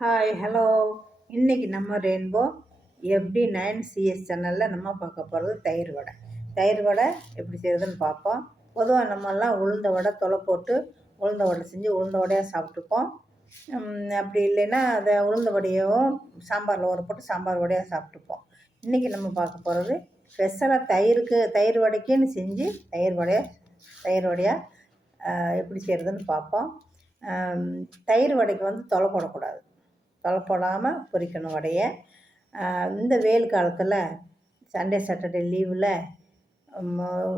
Hi hello இன்றைக்கி நம்ம rainbow எப்படி நைன் சிஎஸ் சேனலில் நம்ம பார்க்க போகிறது தயிர் வடை. தயிர் வடை எப்படி செய்கிறதுன்னு பார்ப்போம். பொதுவாக நம்மெல்லாம் உளுந்த வடை தொலை போட்டு உளுந்த வடை செஞ்சு உளுந்த வடையாக சாப்பிட்ருப்போம் அப்படி இல்லைன்னா அதை உளுந்த வடையவும் சாம்பாரில் ஊற போட்டு சாம்பார் வடையாக சாப்பிட்ருப்போம் இன்றைக்கி நம்ம பார்க்க போகிறது ஸ்பெஷலாக தயிருக்கு தயிர் வடைக்குன்னு செஞ்சு தயிர் வடையை தயிர் வடையாக எப்படி செய்கிறதுன்னு பார்ப்போம். தயிர் வடைக்கு வந்து தொலை போடக்கூடாது. தொலைப்படாமல் குறிக்கணும் உடைய. வடையை இந்த வெயில் காலத்தில் சண்டே சாட்டர்டே லீவில்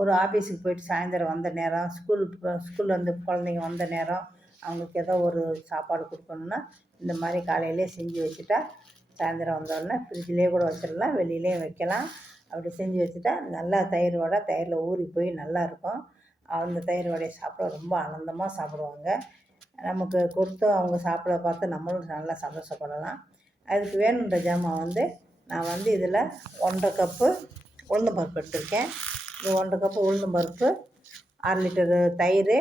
ஒரு ஆஃபீஸுக்கு போயிட்டு சாயந்தரம் வந்த நேரம் ஸ்கூல் ஸ்கூல்லேருந்து குழந்தைங்க வந்த நேரம் அவங்களுக்கு ஏதோ ஒரு சாப்பாடு கொடுக்கணுன்னா இந்த மாதிரி காலையிலே செஞ்சு வச்சுட்டா சாயந்தரம் வந்தோடனே ஃப்ரிட்ஜ்லேயே கூட வச்சிடலாம் வெளியிலேயும் வைக்கலாம். அப்படி செஞ்சு வச்சுட்டா நல்லா தயிர் வடை தயிரில் ஊறி போய் நல்லாயிருக்கும் அந்த தயிர் வடையை சாப்பிட ரொம்ப ஆனந்தமாக சாப்பிடுவாங்க. நமக்கு கொடுத்து அவங்க சாப்பிட பார்த்து நம்மளும் நல்லா சந்தோஷப்படலாம். அதுக்கு வேணுன்ற ஜாமான் வந்து நான் வந்து இதில் ஒன்றரை கப்பு உளுந்தம் பருப்பு எடுத்திருக்கேன். இது ஒன்றரை கப்பு உளுந்தம் பருப்பு அரை லிட்டரு தயிர்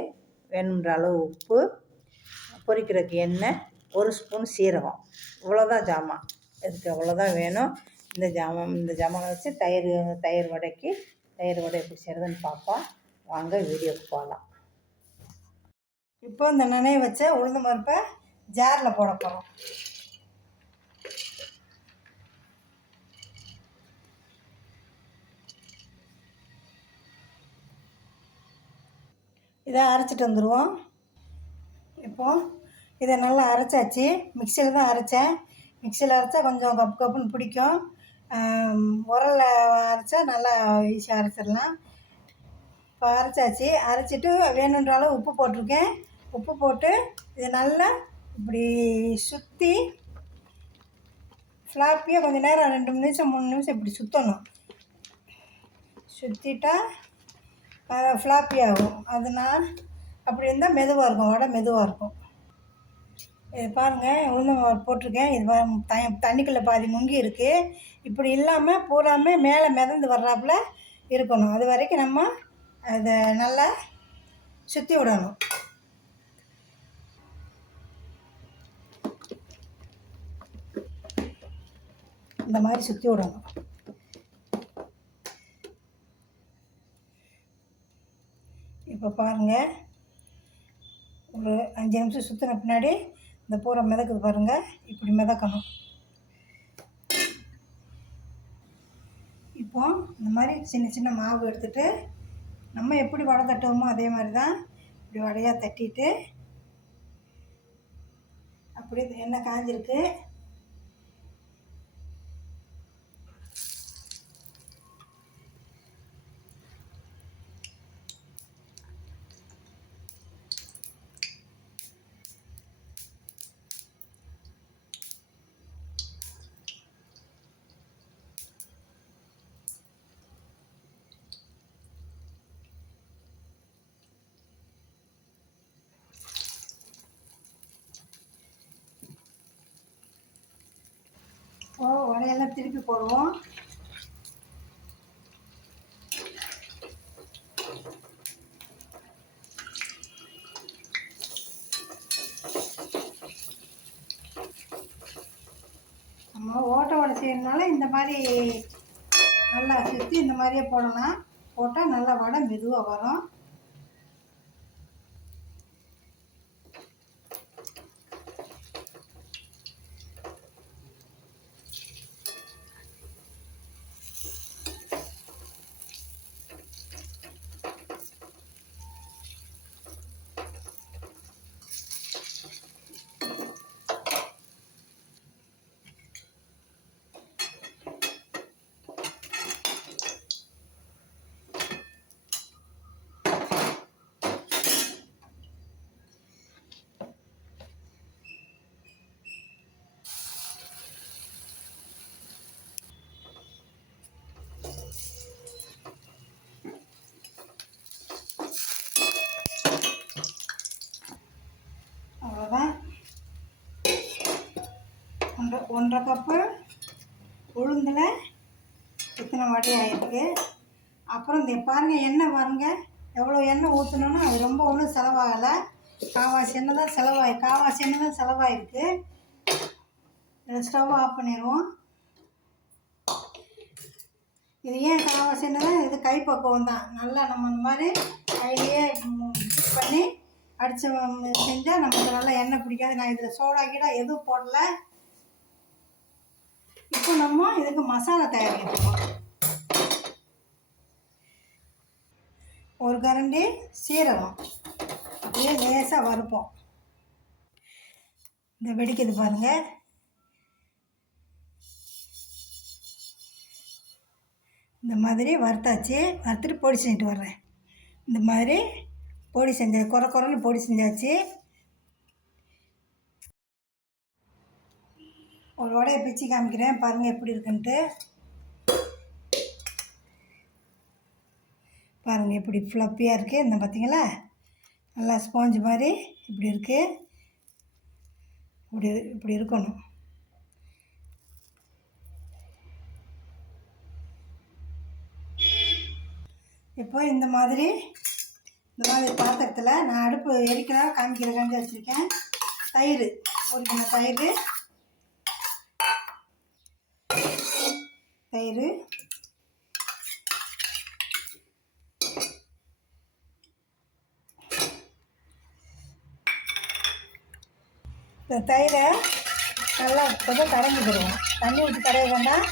வேணுன்ற அளவு உப்பு பொரிக்கிறதுக்கு எண்ணெய் ஒரு ஸ்பூன் சீரகம். இவ்வளோதான் ஜாமான். இதுக்கு அவ்வளோதான் வேணும். இந்த ஜாமான் இந்த ஜாமானை வச்சு தயிர் தயிர் வடைக்கு தயிர் வடை எப்படி செய்கிறதுன்னு பார்ப்போம். வாங்க வீடியோக்கு போகலாம். இப்போ இந்த நினைவு வச்ச உளுந்து பருப்பை ஜாரில் போட போகிறோம் இதை அரைச்சிட்டு வந்துடுவோம் இப்போ இதை நல்லா அரைச்சாச்சு. மிக்சியில் தான் அரைச்சேன். மிக்சியில் அரைச்சா கொஞ்சம் கப்பு கப்புன்னு பிடிக்கும். உரலில் அரைச்சா நல்லா ஈஸியாக அரைச்சிடலாம். இப்போ அரைச்சாச்சு. அரைச்சிட்டு வேணுன்ற அளவு உப்பு போட்டிருக்கேன். உப்பு போட்டு இதை நல்லா இப்படி சுற்றி ஃப்ளாப்பியாக கொஞ்சம் நேரம் ரெண்டு நிமிஷம் மூணு நிமிஷம் இப்படி சுற்றணும் சுற்றிட்டா ஃப்ளாப்பி ஆகும். அதனால் அப்படி இருந்தால் மெதுவாக இருக்கும். வடை மெதுவாக இருக்கும். இது பாருங்கள் உளுந்தம் போட்டிருக்கேன். இது த தண்ணிக்குள்ளே பாதி முங்கி இருக்குது இப்படி இல்லாமல் பூராமல் மேலே மிதந்து வர்றாப்புல இருக்கணும். அது வரைக்கும் நம்ம அதை நல்லா சுற்றி விடணும். இந்த மாதிரி சுற்றி விடணும். இப்போ பாருங்கள் ஒரு அஞ்சு நிமிஷம் சுற்றின பின்னாடி இந்த பூரை மிதக்குது பாருங்கள் இப்படி மிதக்கணும். இப்போ இந்த மாதிரி சின்ன சின்ன மாவு எடுத்துகிட்டு நம்ம எப்படி வடை தட்டுவோமோ அதே மாதிரி தான் இப்படி வடையாக தட்டிட்டு அப்படி எண்ணெய் காஞ்சிருக்கு. வலையெல்லாம் திருப்பி போடுவோம். நம்ம ஓட்டை வடை செய்யறதுனால இந்த மாதிரி நல்லா சுற்றி இந்த மாதிரியே போடலாம். போட்டால் நல்லா வடை மெதுவாக வரும். ஒன்றரை கப்பு உளுந்தில் இத்தனை வடை ஆகிருக்கு அப்புறம் இந்த பாருங்கள் எண்ணெய் பாருங்கள் எவ்வளோ எண்ணெய் ஊற்றணுன்னா அது ரொம்ப ஒன்றும் செலவாகலை. காவாசி எண்ணெய் தான் செலவாகி காவாசி எண்ணெய் தான் செலவாயிருக்கு. இதை ஸ்டவ் ஆஃப் பண்ணிடுவோம். இது ஏன் காவாசின்னா இது கைப்பக்குவம் தான். நல்லா நம்ம இந்த மாதிரி கையிலேயே பண்ணி அடித்து செஞ்சால் நமக்கு நல்லா எண்ணெய் பிடிக்காது. நான் இதில் சோடா கீடா எதுவும் போடல. இப்போ நம்ம இதுக்கு மசாலா தயாரிக்கிறோம் ஒரு கரண்டி சீரகம். அப்படியே லேசாக வறுப்போம். இந்த வெடிக்குது பாருங்கள் இந்த மாதிரி வறுத்தாச்சு. வறுத்துட்டு பொடி செஞ்சுட்டு வர்றேன். இந்த மாதிரி பொடி செஞ்ச குறை குறைன்னு பொடி செஞ்சாச்சு. ஒரு வடையை பிச்சு காமிக்கிறேன்? பாருங்கள் எப்படி இருக்குன்ட்டு. பாருங்கள் எப்படி ஃப்ளப்பியாக இருக்குது இந்த பார்த்தீங்களா நல்லா ஸ்பாஞ்ச் மாதிரி இப்படி இருக்குது இப்படி இப்படி இருக்கணும். இப்போ இந்த மாதிரி இந்த மாதிரி பாத்திரத்தில் நான் அடுப்பு எரிக்கிறதா காமிக்கிற கஞ்சி வச்சுருக்கேன். தயிர் ஒரு கிலோ தயிர். தயிர். இந்த தயிரை நல்லா கொஞ்சம் கடைஞ்சிக்கிடுவோம் தண்ணி விட்டு கடைய வேண்டாம்.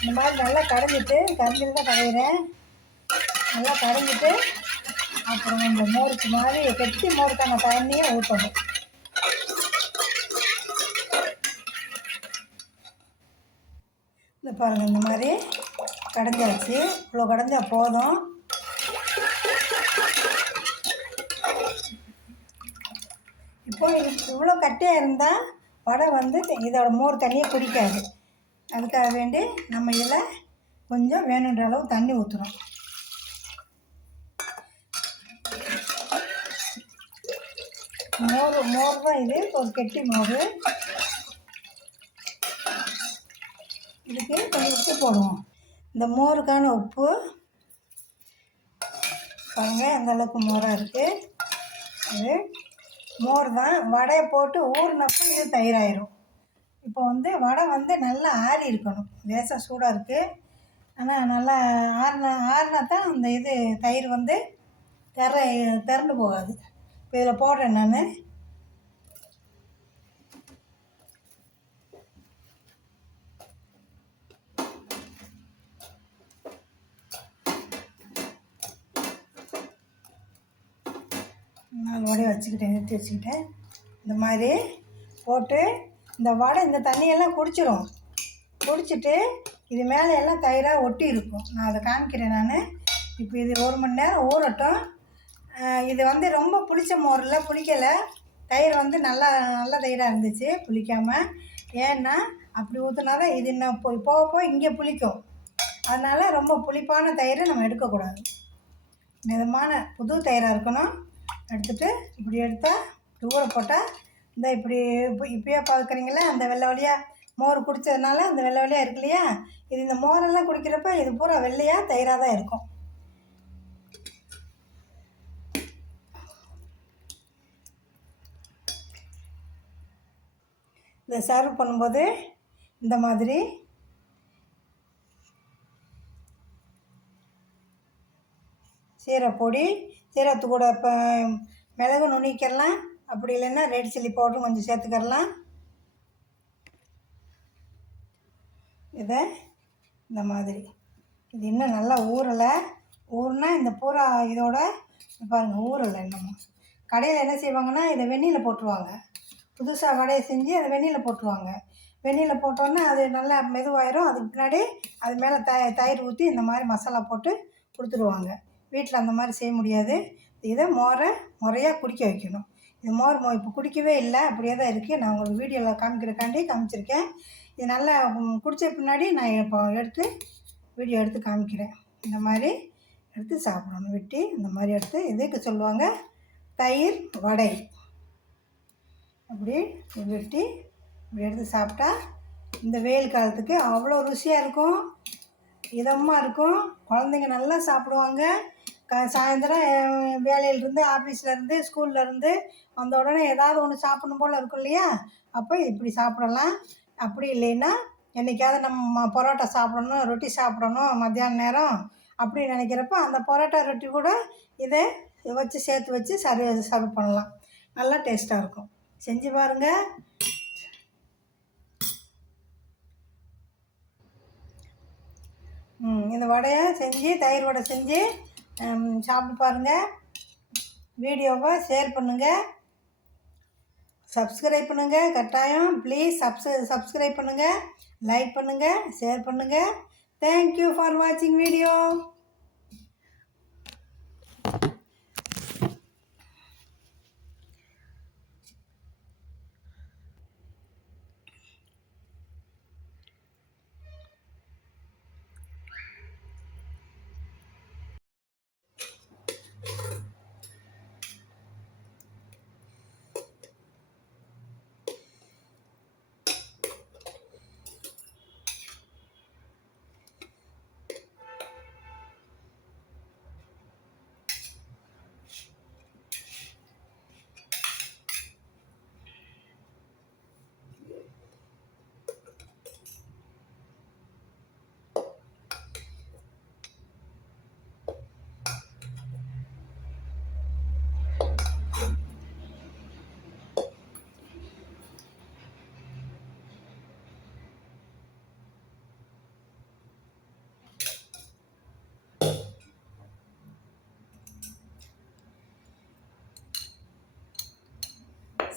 இந்த மாதிரி நல்லா கடைஞ்சிட்டு கரைஞ்சிட்டு தான் கடையிறேன். நல்லா கடைஞ்சிட்டு அப்புறம் இந்த மோருக்கு மாதிரி கெட்டி மோருக்கான தண்ணியை ஊற்றணும் இந்த பாருங்கள் இந்த மாதிரி கடைஞ்சாச்சு. இவ்வளோ கடைஞ்சா போதும். இப்போ இவ்வளோ கட்டியாக இருந்தால் வடை வந்து இதோட மோர் தண்ணியை குடிக்காது. அதுக்காக வேண்டி நம்ம இதில் கொஞ்சம் வேணுன்ற அளவு தண்ணி ஊற்றுறோம் மோர் மோர் தான் இது. ஒரு கெட்டி மோர். இதுக்கு கொஞ்சம் உப்பு போடுவோம். இந்த மோருக்கான உப்பு பாருங்கள் அந்த அளவுக்கு மோராக இருக்குது அது மோர் தான் வடையை போட்டு ஊறினப்போ இது தயிராயிரும். இப்போ வந்து வடை வந்து நல்லா ஆறி இருக்கணும். லேசாக சூடாக இருக்குது ஆனால் நல்லா ஆறின ஆறினா தான் அந்த இது தயிர் வந்து திற திறந்து போகாது. இப்போ இதில் போடுறேன் நான். நாலு வடையை வச்சுக்கிட்டேன் நிறுத்தி வச்சுக்கிட்டேன் இந்த மாதிரி போட்டு இந்த வடை இந்த தண்ணியெல்லாம் குடிச்சிரும். குடிச்சிட்டு இது மேலே எல்லாம் தயிராக ஒட்டி இருக்கும். நான் அதை காமிக்கிறேன் நான். இப்போ இது ஒரு மணி நேரம் ஊறட்டும். இது வந்து ரொம்ப புளிச்ச மோரில் புளிக்கலை. தயிர் வந்து நல்லா நல்ல தயிராக இருந்துச்சு புளிக்காமல் ஏன்னா அப்படி ஊற்றினா தான் இது இன்னும் போய் போக போக இங்கே புளிக்கும். அதனால் ரொம்ப புளிப்பான தயிரை நம்ம எடுக்கக்கூடாது. மிதமான புது தயிராக இருக்கணும். எடுத்துட்டு இப்படி எடுத்தால் ஊற போட்டால் இந்த இப்படி இப்போ இப்பயே பார்க்குறீங்களா அந்த வெள்ளை வழியாக மோர் குடித்ததுனால அந்த வெள்ளை வழியாக இருக்கு இல்லையா? இது இந்த மோரெல்லாம் குடிக்கிறப்ப இது பூரா வெள்ளையாக தயிராக தான் இருக்கும். இதை சர்வ் பண்ணும்போது இந்த மாதிரி சீரப்பொடி சீரகத்து கூட இப்போ மிளகு நுணிக்கிறலாம் அப்படி இல்லைன்னா ரெட் சில்லி பவுடரும் கொஞ்சம் சேர்த்துக்கிறலாம். இதை இந்த மாதிரி. இது இன்னும் நல்லா ஊறலை. ஊறுனா இந்த பூரா இதோட பாருங்கள் ஊறலை இன்னமும். கடையில் என்ன செய்வாங்கன்னா இதை வெந்நீரில் போட்டுருவாங்க. புதுசாக வடையை செஞ்சு அதை வெந்நீரில் போட்டுருவாங்க. வெந்நீரில் போட்டோன்னே அது நல்லா மெதுவாயிரும். அதுக்கு பின்னாடி அது மேலே த தயிர் ஊற்றி இந்த மாதிரி மசாலா போட்டு கொடுத்துருவாங்க. வீட்டில் அந்த மாதிரி செய்ய முடியாது. இதை மோரை முறையாக குடிக்க வைக்கணும். இது மோர் மோ இப்போ குடிக்கவே இல்லை அப்படியே தான் இருக்குது நான் உங்களுக்கு வீடியோவில் காமிக்கிறக்காண்டி காமிச்சிருக்கேன். இது நல்லா குடித்த பின்னாடி நான் இப்போ எடுத்து வீடியோ எடுத்து காமிக்கிறேன். இந்த மாதிரி எடுத்து சாப்பிடணும் வெட்டி. இந்த மாதிரி எடுத்து இதுக்கு சொல்லுவாங்க? தயிர் வடை. அப்படி வெட்டி இப்படி எடுத்து சாப்பிட்டா இந்த வெயில் காலத்துக்கு அவ்வளோ ருசியாக இருக்கும். இதமாக இருக்கும். குழந்தைங்க நல்லா சாப்பிடுவாங்க. க சாயந்தரம் வேலையிலேருந்து ஆஃபீஸ்லேருந்து ஸ்கூல்லேருந்து வந்த உடனே ஏதாவது ஒன்று சாப்பிடணும் போல் இருக்கும் இல்லையா? அப்போ இப்படி சாப்பிடலாம். அப்படி இல்லைன்னா என்றைக்காவது நம்ம பரோட்டா சாப்பிடணும் ரொட்டி சாப்பிடணும் மத்தியான நேரம் அப்படி நினைக்கிறப்ப அந்த பரோட்டா ரொட்டி கூட இதை வச்சு சேர்த்து வச்சு சர்வ் சர்வ் பண்ணலாம். நல்லா டேஸ்ட்டாக இருக்கும். செஞ்சு பாருங்கள் இந்த வடையை செஞ்சு தயிர் வடை செஞ்சு சாப்பிட்டு பாருங்கள் வீடியோவை ஷேர் பண்ணுங்கள் சப்ஸ்கிரைப் பண்ணுங்கள் கட்டாயம் ப்ளீஸ் சப்ஸ் சப்ஸ்கிரைப் பண்ணுங்கள் லைக் பண்ணுங்கள் ஷேர் பண்ணுங்கள் தேங்க்யூ ஃபார் வாட்சிங் வீடியோ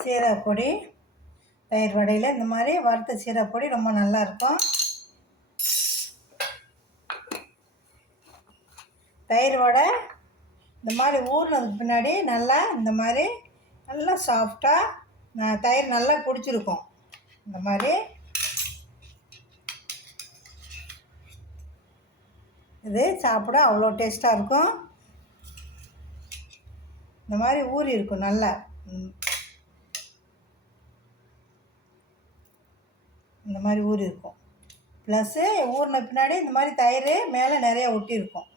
சீரகப்பொடி தயிர் வடையில். இந்த மாதிரி வறுத்த சீரகப்பொடி ரொம்ப நல்லா இருக்கும். தயிர் வடை இந்த மாதிரி ஊறினதுக்கு பின்னாடி நல்லா இந்த மாதிரி நல்லா சாஃப்டாக தயிர் நல்லா குடிச்சிருக்கும். இந்த மாதிரி. இது சாப்பிட அவ்வளோ டேஸ்ட்டாக இருக்கும். இந்த மாதிரி ஊறி இருக்கும் நல்லா. இந்த மாதிரி ஊறி இருக்கும் ப்ளஸ்ஸு ஊறின பின்னாடி இந்த மாதிரி தயிர் மேலே நிறைய ஒட்டியிருக்கும்